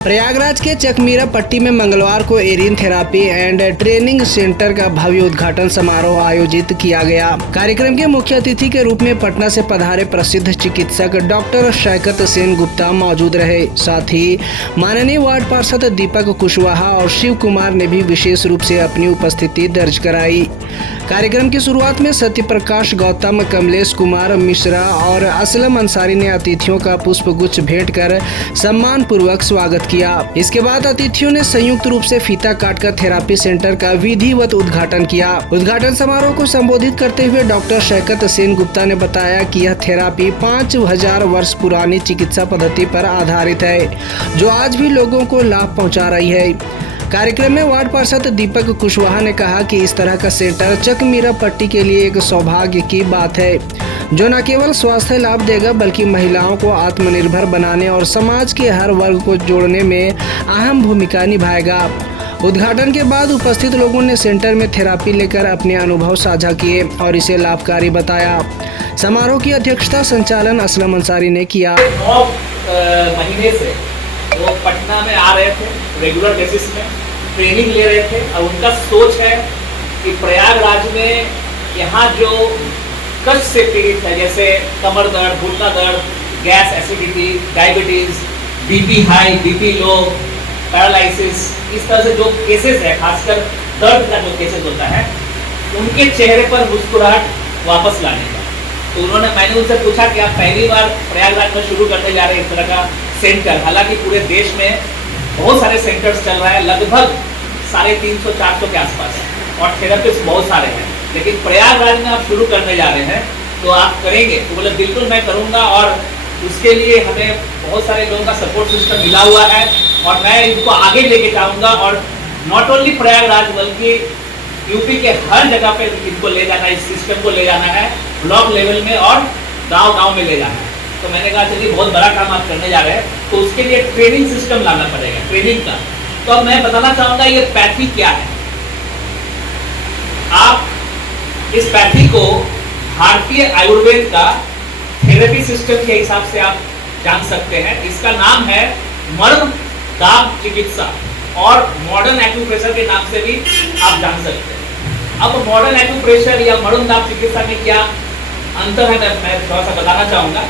प्रयागराज के चकमीरा पट्टी में मंगलवार को Erin therapy and training centre का भव्य उद्घाटन समारोह आयोजित किया गया। कार्यक्रम के मुख्य अतिथि के रूप में पटना से पधारे प्रसिद्ध चिकित्सक डॉक्टर शैकत सेन गुप्ता मौजूद रहे। साथ ही माननीय वार्ड पार्षद दीपक कुशवाहा और शिव कुमार ने भी विशेष रूप से अपनी उपस्थिति दर्ज कराई। कार्यक्रम की शुरुआत में सत्य प्रकाश गौतम, कमलेश कुमार मिश्रा और असलम अंसारी ने अतिथियों का पुष्प गुच्छ भेंट कर सम्मान पूर्वक स्वागत किया। इसके बाद अतिथियों ने संयुक्त रूप से फीता काटकर थेरापी सेंटर का विधिवत उद्घाटन किया। उद्घाटन समारोह को संबोधित करते हुए डॉक्टर शैकत सेन गुप्ता ने बताया कि यह थेरापी 5000 वर्ष पुरानी चिकित्सा पद्धति पर आधारित है, जो आज भी लोगों को लाभ पहुंचा रही है। कार्यक्रम में वार्ड पार्षद दीपक कुशवाहा ने कहा कि इस तरह का सेंटर चकमीरा पट्टी के लिए एक सौभाग्य की बात है, जो न केवल स्वास्थ्य लाभ देगा बल्कि महिलाओं को आत्मनिर्भर बनाने और समाज के हर वर्ग को जोड़ने में अहम भूमिका निभाएगा। उद्घाटन के बाद उपस्थित लोगों ने सेंटर में थेरापी लेकर अपने अनुभव साझा किए और इसे लाभकारी बताया। समारोह की अध्यक्षता संचालन असलम अंसारी ने किया। 9 महीने से वो पटना में आ रहे थे, रेगुलर बेसिस में ट्रेनिंग ले रहे थे और उनका सोच है कि प्रयागराज में यहाँ जो कष्ट से पीड़ित है, जैसे कमर दर्द, घुटना दर्द, gas acidity, diabetes, BP high, BP low, paralysis, इस तरह से जो केसेस है, खासकर दर्द का जो केसेस होता है, उनके चेहरे पर मुस्कुराहट वापस लाने का। तो मैंने उनसे पूछा कि आप पहली बार प्रयागराज में शुरू करने जा रहे हैं इस तरह का सेंटर। हालांकि पूरे देश में बहुत सारे सेंटर्स चल रहा है, लगभग 350-400 के आसपास है और थेरेपिस्ट बहुत सारे हैं, लेकिन प्रयागराज में आप शुरू करने जा रहे हैं तो आप करेंगे? तो बोले बिल्कुल मैं करूँगा और उसके लिए हमें बहुत सारे लोगों का सपोर्ट सिस्टम मिला हुआ है और मैं इनको आगे लेके जाऊँगा और नॉट ओनली प्रयागराज बल्कि यूपी के हर जगह पे इनको ले जाना है, इस सिस्टम को ले जाना है, ब्लॉक लेवल में और गांव-गांव में ले जाना है। तो मैंने कहा चलिए बहुत बड़ा काम आप करने जा रहे हैं, तो उसके लिए ट्रेनिंग सिस्टम लाना पड़ेगा, ट्रेनिंग का। तो अब मैं बताना चाहूँगा ये पैथी क्या है। आप इस पैथी को भारतीय आयुर्वेद का थेरेपी सिस्टम के हिसाब से आप जान सकते हैं। इसका नाम है मर्म दाब चिकित्सा और मॉडर्न एक्यूप्रेशर के नाम से भी आप जान सकते हैं। अब मॉडर्न एक्यूप्रेशर या मर्म दाब चिकित्सा में क्या अंतर है मैं थोड़ा सा बताना चाहूँगा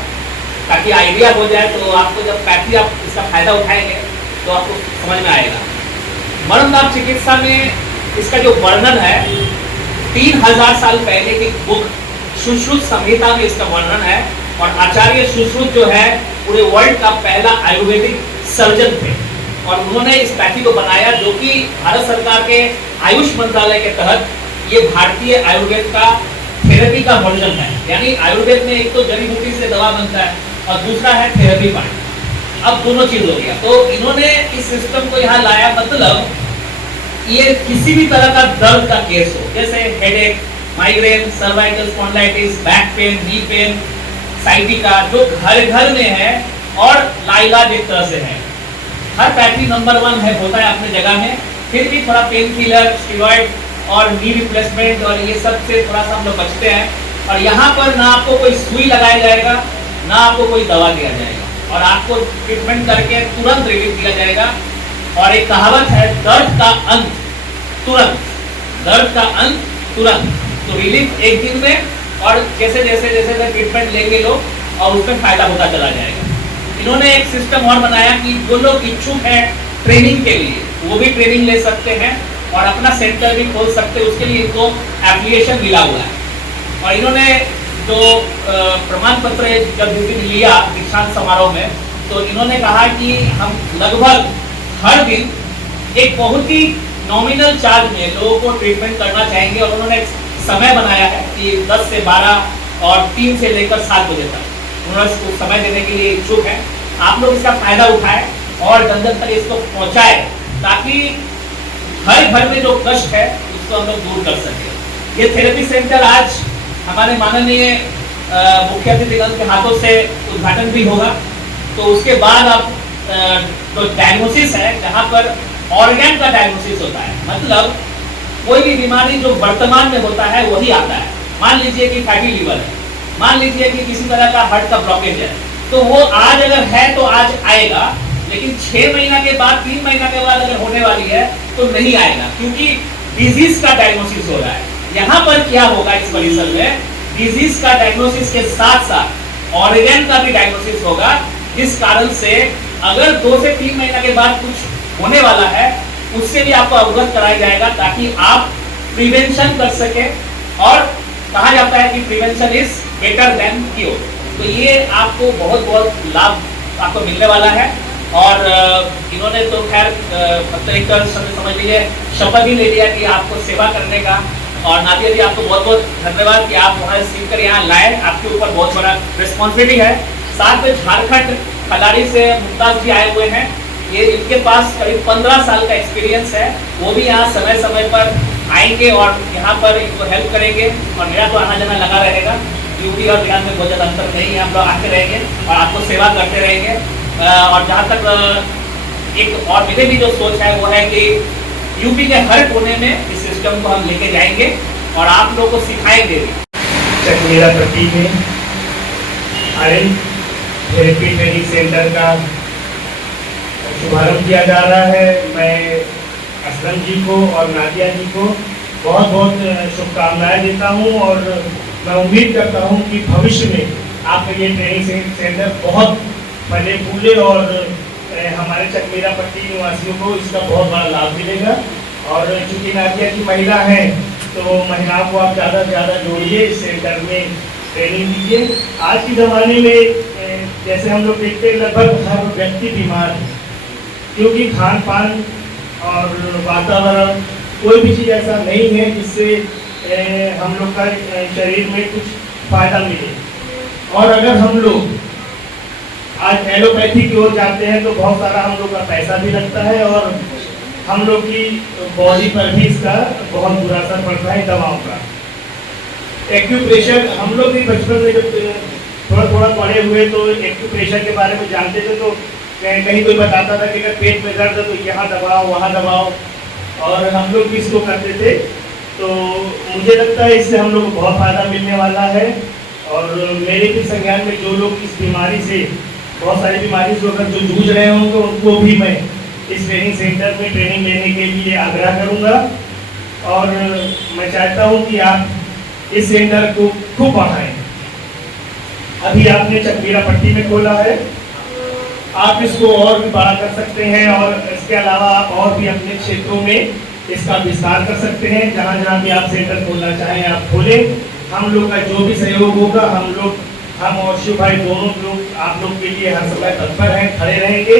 ताकि आइडिया हो जाए। तो आपको जब पैथी आप इसका फायदा उठाएंगे तो आपको समझ में आएगा। मर्म दाब चिकित्सा में इसका जो वर्णन है 3000 साल पहले की बुक सुश्रुत संहिता में इसका वर्णन है और आचार्य सुश्रुत जो है पूरे वर्ल्ड का पहला आयुर्वेदिक सर्जन थे और उन्होंने इस पैथी को बनाया, जो कि भारत सरकार के आयुष मंत्रालय के तहत ये भारतीय आयुर्वेद का थेरेपी का वर्जन है। यानी आयुर्वेद में एक तो जड़ी बूटी से दवा बनता है और दूसरा है थेरेपी पार्ट। अब दोनों चीज हो गया। तो इन्होंने इस सिस्टम को यहाँ लाया, मतलब ये किसी भी तरह का दर्द का केस हो, जैसे headache, migraine, cervical spondylitis, back pain, knee pain, sciatica, जो घर घर में है और लाइलाज एक तरह से है। हर पैथी नंबर 1 है, होता है अपने जगह में, फिर भी थोड़ा पेन किलर, स्टीरॉइड और नी रिप्लेसमेंट और ये सब से थोड़ा सा हम लोग बचते हैं। और यहाँ पर ना आपको कोई सुई लगाया जाएगा, ना आपको कोई दवा दिया जाएगा और आपको ट्रीटमेंट करके तुरंत रिलीफ दिया जाएगा। और एक कहावत है, दर्द का अंत तुरंत, दर्द का अंत तुरंत। तो रिलीफ एक दिन में और जैसे जैसे ट्रीटमेंट लेंगे लोग और उसमें फायदा होता चला जाएगा। इन्होंने एक सिस्टम और बनाया कि जो लोग इच्छुक हैं ट्रेनिंग के लिए वो भी ट्रेनिंग ले सकते हैं और अपना सेंटर भी खोल सकते हैं। उसके लिए इनको एप्लीकेशन मिला हुआ है और इन्होंने जो प्रमाण पत्र जब जिस दिन लिया दीक्षांत समारोह में, तो इन्होंने कहा कि हम लगभग हर दिन एक बहुत ही नॉमिनल चार्ज में लोगों को ट्रीटमेंट करना चाहेंगे और उन्होंने एक समय बनाया है कि 10 से 12 और 3 से लेकर 7 बजे तक उन्होंने उसको समय देने के लिए इच्छुक है। आप लोग इसका फायदा उठाएं और जन जन तक इसको पहुंचाएं ताकि हर घर में जो कष्ट है उसको हम लोग दूर कर सके। ये थेरेपी सेंटर आज हमारे माननीय मुख्य अतिथिगण के हाथों से उद्घाटन भी होगा। तो उसके बाद अब जो डायग्नोसिस है, जहाँ पर ऑर्गन का डायग्नोसिस होता है, मतलब कोई भी बीमारी जो वर्तमान में होता है वही आता है। मान लीजिए कि फैटी लीवर है, मान लीजिए कि किसी तरह का हार्ट का ब्लॉकेज है, तो वो आज अगर है तो आज आएगा, लेकिन 6 महीना के बाद 3 महीना के बाद अगर होने वाली है तो नहीं आएगा, क्योंकि डिजीज का डायग्नोसिस हो रहा है। यहाँ पर क्या होगा इस परिसर में, डिजीज का डायग्नोसिस के साथ साथ ऑर्गन का भी डायग्नोसिस होगा, जिस कारण से अगर 2 से 3 महीना के बाद कुछ होने वाला है उससे भी आपको अवगत कराया जाएगा, ताकि आप प्रिवेंशन कर सके। और कहा जाता है कि prevention is better than cure. तो ये आपको बहुत बहुत लाभ आपको मिलने वाला है। और इन्होंने तो खैर एक समझ लीजिए शपथ ही ले लिया कि आपको सेवा करने का। और नादिया जी आपको बहुत बहुत धन्यवाद कि आप वहाँ सीख कर यहाँ लाए, आपके ऊपर बहुत बड़ा रिस्पॉन्सिबिलिटी है। साथ में झारखंड खिलाड़ी से मुमताज जी आए हुए हैं, ये इनके पास करीब 15 साल का एक्सपीरियंस है। वो भी यहाँ समय समय पर आएंगे और यहाँ पर इनको हेल्प करेंगे। और मेरा तो आना जाना लगा रहेगा, ड्यूटी और ध्यान में बहुत ज़्यादा अंतर नहीं है, हम लोग आते रहेंगे और आपको सेवा करते रहेंगे। और जहाँ तक एक और मेरे भी जो सोच है वो है कि यूपी के हर कोने में इस सिस्टम को हम लेके जाएंगे और आप लोगों को सिखाएंगे भी। चकमेरा पट्टी में आयरन थेरेपी ट्रेनिंग सेंटर का शुभारंभ किया जा रहा है। मैं असलम जी को और नादिया जी को बहुत बहुत शुभकामनाएं देता हूं और मैं उम्मीद करता हूं कि भविष्य में आपका ये ट्रेनिंग सेंटर बहुत फले फूले और हमारे चकमेरा पट्टी निवासियों को इसका बहुत बड़ा लाभ मिलेगा। और चूँकि नादिया की महिला हैं तो महिलाओं को आप ज़्यादा से ज़्यादा जोड़िए, इस सेंटर में ट्रेनिंग दीजिए। आज के ज़माने में जैसे हम लोग देखते हैं लगभग हर व्यक्ति बीमार है, क्योंकि खान पान और वातावरण कोई भी चीज़ ऐसा नहीं है जिससे हम लोग का शरीर में कुछ फायदा मिले। और अगर हम लोग आज एलोपैथी की ओर जाते हैं तो बहुत सारा हम लोग का पैसा भी लगता है और हम लोग की बॉडी पर भी इसका बहुत बुरा असर पड़ रहा है दवाओं का। एक्यूप्रेशर हम लोग भी बचपन में जब थोड़ा थोड़ा पढ़े हुए तो एक्यूप्रेशर के बारे में जानते थे, तो कहीं कोई बताता था कि अगर पेट में दर्द है तो यहाँ दबाओ वहाँ दबाओ, और हम लोग भी इसको करते थे। तो मुझे लगता है इससे हम लोग को बहुत फ़ायदा मिलने वाला है। और मेरे भी संज्ञान में जो लोग इस बीमारी से, बहुत सारी बीमारी से अगर जो जूझ रहे होंगे उनको भी मैं इस ट्रेनिंग सेंटर में ट्रेनिंग लेने के लिए आग्रह करूँगा। और मैं चाहता हूँ कि आप इस सेंटर को खूब बढ़ाएं। अभी आपने चकमेरा पट्टी में खोला है, आप इसको और भी बड़ा कर सकते हैं और इसके अलावा आप और भी अपने क्षेत्रों में इसका विस्तार कर सकते हैं। जहाँ जहाँ भी आप सेंटर खोलना चाहें आप खोलें। हम लोग का जो भी सहयोग होगा हम और शिव भाई दोनों लोग आप लोग के लिए हर समय तत्पर हैं, खड़े रहेंगे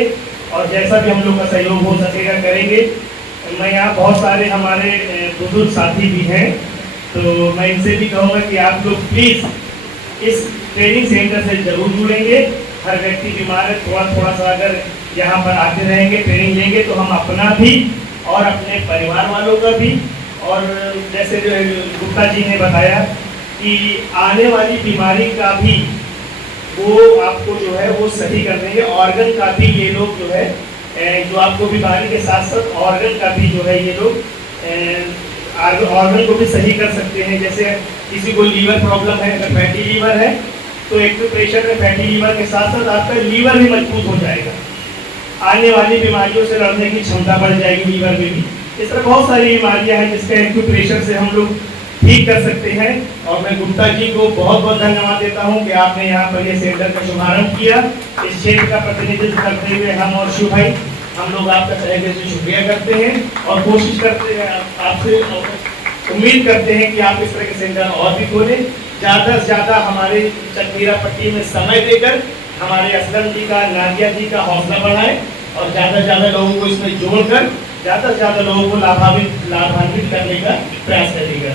और जैसा भी हम लोग का सहयोग हो सकेगा करेंगे। मैं यहाँ बहुत सारे हमारे बुजुर्ग साथी भी हैं, तो मैं इनसे भी कहूँगा कि आप लोग प्लीज़ इस ट्रेनिंग सेंटर से जरूर जुड़ेंगे। हर व्यक्ति बीमार है, थोड़ा थोड़ा सा अगर यहाँ पर आते रहेंगे, ट्रेनिंग लेंगे तो हम अपना भी और अपने परिवार वालों का भी, और जैसे जो गुप्ता जी ने बताया कि आने वाली बीमारी का भी वो आपको जो है वो सही कर देंगे। ऑर्गन का भी ये लोग जो है जो आपको बीमारी के साथ साथ ऑर्गन का भी जो है ये लोग ऑर्गन को भी सही कर सकते हैं। जैसे किसी को लीवर प्रॉब्लम है, अगर फैटी लीवर है तो एक्यूप्रेशर में फैटी लीवर के साथ साथ आपका लीवर भी मजबूत हो जाएगा, आने वाली बीमारियों से लड़ने की क्षमता बढ़ जाएगी लीवर में भी। इस तरह बहुत सारी बीमारियां हैं जिसका एक्यूप्रेशर से हम लोग ठीक कर सकते हैं। और मैं गुप्ता जी को बहुत बहुत धन्यवाद देता हूं कि आपने यहाँ पर ये सेंटर का शुभारंभ किया। इस क्षेत्र का प्रतिनिधित्व करते हुए हम और शिव भाई हम लोग आपका तहे दिल से शुक्रिया करते हैं और कोशिश करते हैं, आपसे उम्मीद करते हैं कि आप इस तरह के सेंटर और भी खोलें। ज़्यादा से ज़्यादा हमारे चकमेरा पट्टी में समय देकर हमारे असलम जी का, नादिया जी का हौसला बढ़ाएं और ज़्यादा से ज़्यादा लोगों को इसमें जोड़कर ज़्यादा से ज़्यादा लोगों को लाभान्वित करने का प्रयास करिएगा।